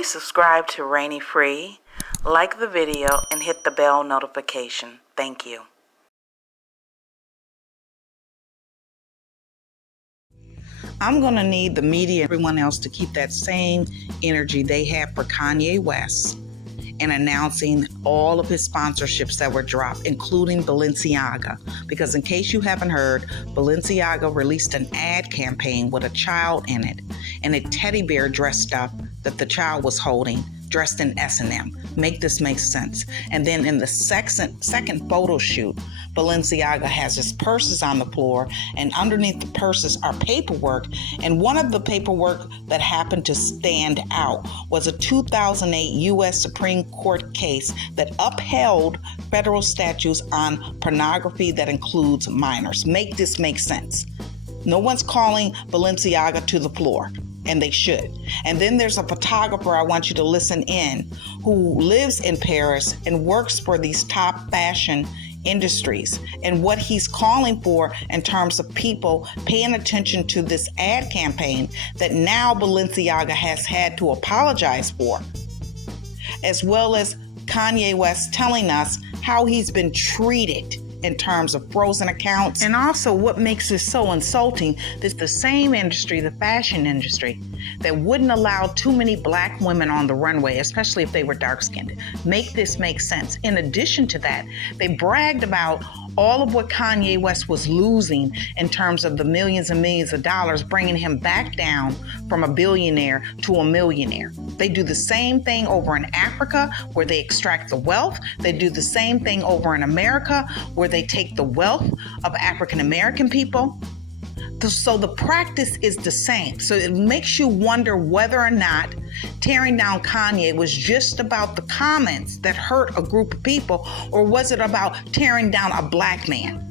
Please subscribe to Rainy Free, like the video, and hit the bell notification. Thank you. I'm going to need the media and everyone else to keep that same energy they have for Kanye West in announcing all of his sponsorships that were dropped, including Balenciaga. Because in case you haven't heard, Balenciaga released an ad campaign with a child in it and a teddy bear dressed up that the child was holding, dressed in S&M. Make this make sense. And then in the second photo shoot, Balenciaga has his purses on the floor, and underneath the purses are paperwork. And one of the paperwork that happened to stand out was a 2008 U.S. Supreme Court case that upheld federal statutes on pornography that includes minors. Make this make sense. No one's calling Balenciaga to the floor, and they should. And then there's a photographer, I want you to listen in, who lives in Paris and works for these top fashion industries, and what he's calling for in terms of people paying attention to this ad campaign that now Balenciaga has had to apologize for, as well as Kanye West telling us how he's been treated in terms of frozen accounts. And also what makes this so insulting is the same industry, the fashion industry, that wouldn't allow too many black women on the runway, especially if they were dark-skinned. Make this make sense. In addition to that, they bragged about all of what Kanye West was losing in terms of the millions and millions of dollars, bringing him back down from a billionaire to a millionaire. They do the same thing over in Africa, where they extract the wealth. They do the same thing over in America, where they take the wealth of African American people. So the practice is the same. So it makes you wonder whether or not tearing down Kanye was just about the comments that hurt a group of people, or was it about tearing down a black man?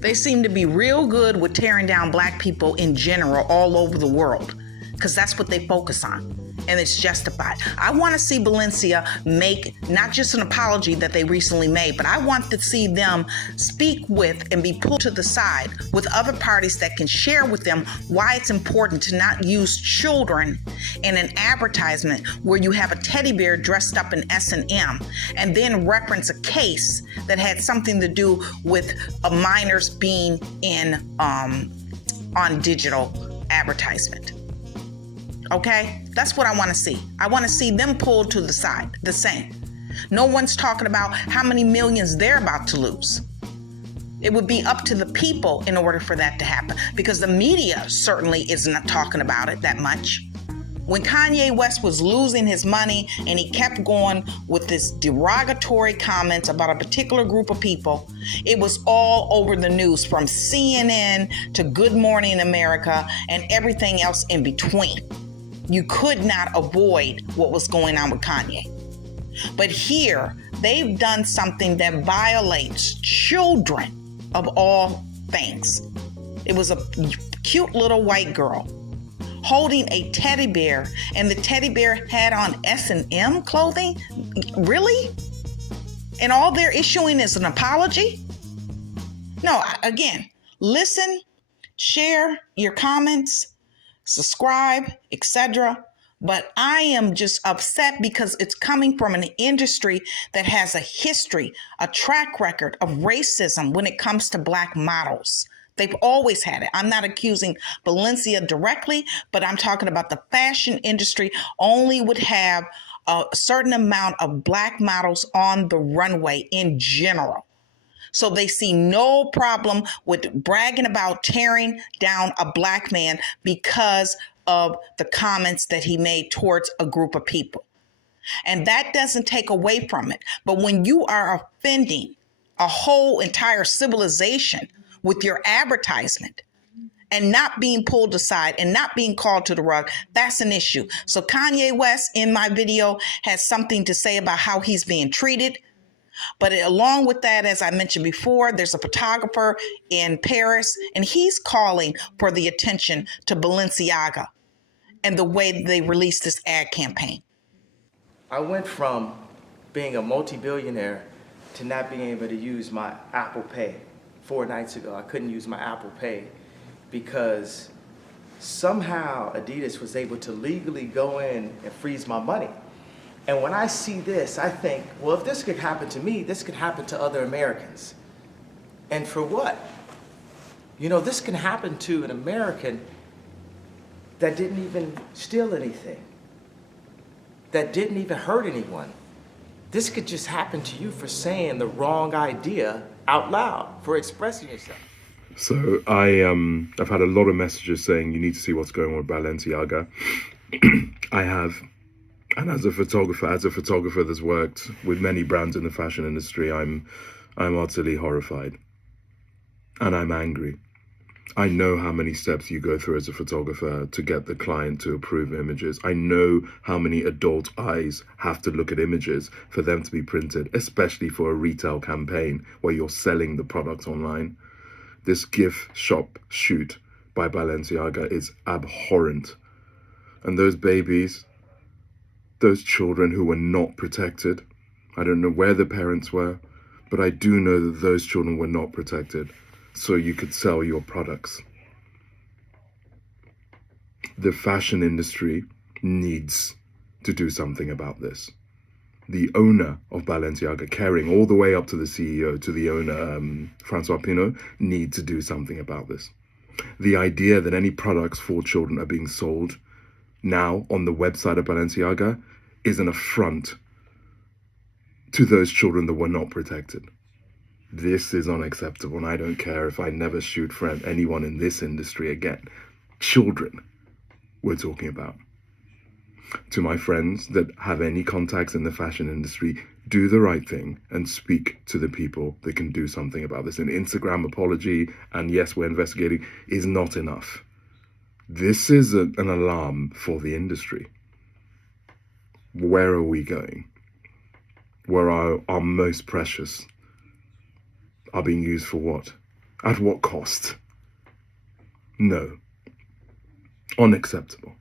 They seem to be real good with tearing down black people in general all over the world, because that's what they focus on. And it's justified. I want to see Balenciaga make not just an apology that they recently made, but I want to see them speak with and be pulled to the side with other parties that can share with them why it's important to not use children in an advertisement where you have a teddy bear dressed up in S&M and then reference a case that had something to do with minors being in on digital advertisement. Okay, that's what I want to see. I want to see them pulled to the side, the same. No one's talking about how many millions they're about to lose. It would be up to the people in order for that to happen, because the media certainly isn't talking about it that much. When Kanye West was losing his money and he kept going with this derogatory comments about a particular group of people, it was all over the news, from CNN to Good Morning America and everything else in between. You could not avoid what was going on with Kanye. But here, they've done something that violates children of all things. It was a cute little white girl holding a teddy bear, and the teddy bear had on S&M clothing? Really? And all they're issuing is an apology? No, again, listen, share your comments, subscribe, etc. But I am just upset because it's coming from an industry that has a history, a track record of racism when it comes to black models. They've always had it. I'm not accusing Balenciaga directly, but I'm talking about the fashion industry only would have a certain amount of black models on the runway in general. So they see no problem with bragging about tearing down a black man because of the comments that he made towards a group of people. And that doesn't take away from it. But when you are offending a whole entire civilization with your advertisement and not being pulled aside and not being called to the rug, that's an issue. So Kanye West in my video has something to say about how he's being treated. But along with that, as I mentioned before, there's a photographer in Paris, and he's calling for the attention to Balenciaga and the way they released this ad campaign. I went from being a multi-billionaire to not being able to use my Apple Pay. 4 nights ago, I couldn't use my Apple Pay because somehow Adidas was able to legally go in and freeze my money. And when I see this, I think, well, if this could happen to me, this could happen to other Americans. And for what? You know, this can happen to an American that didn't even steal anything, that didn't even hurt anyone. This could just happen to you for saying the wrong idea out loud, for expressing yourself. So I've had a lot of messages saying you need to see what's going on with Balenciaga. I have, and as a photographer that's worked with many brands in the fashion industry, I'm utterly horrified, and I'm angry. I know how many steps you go through as a photographer to get the client to approve images. I know how many adult eyes have to look at images for them to be printed, especially for a retail campaign where you're selling the product online. This gift shop shoot by Balenciaga is abhorrent. And those babies, those children who were not protected, I don't know where the parents were, but I do know that those children were not protected, so you could sell your products. The fashion industry needs to do something about this. The owner of Balenciaga, caring all the way up to the CEO, to the owner, Francois Pinault, need to do something about this. The idea that any products for children are being sold now on the website of Balenciaga is an affront to those children that were not protected. This is unacceptable, and I don't care if I never shoot for anyone in this industry again. Children we're talking about. To my friends that have any contacts in the fashion industry, do the right thing and speak to the people that can do something about this. An Instagram apology, and yes, we're investigating, is not enough. This is an alarm for the industry. Where are we going? Where our most precious are being used for what? At what cost? No. Unacceptable.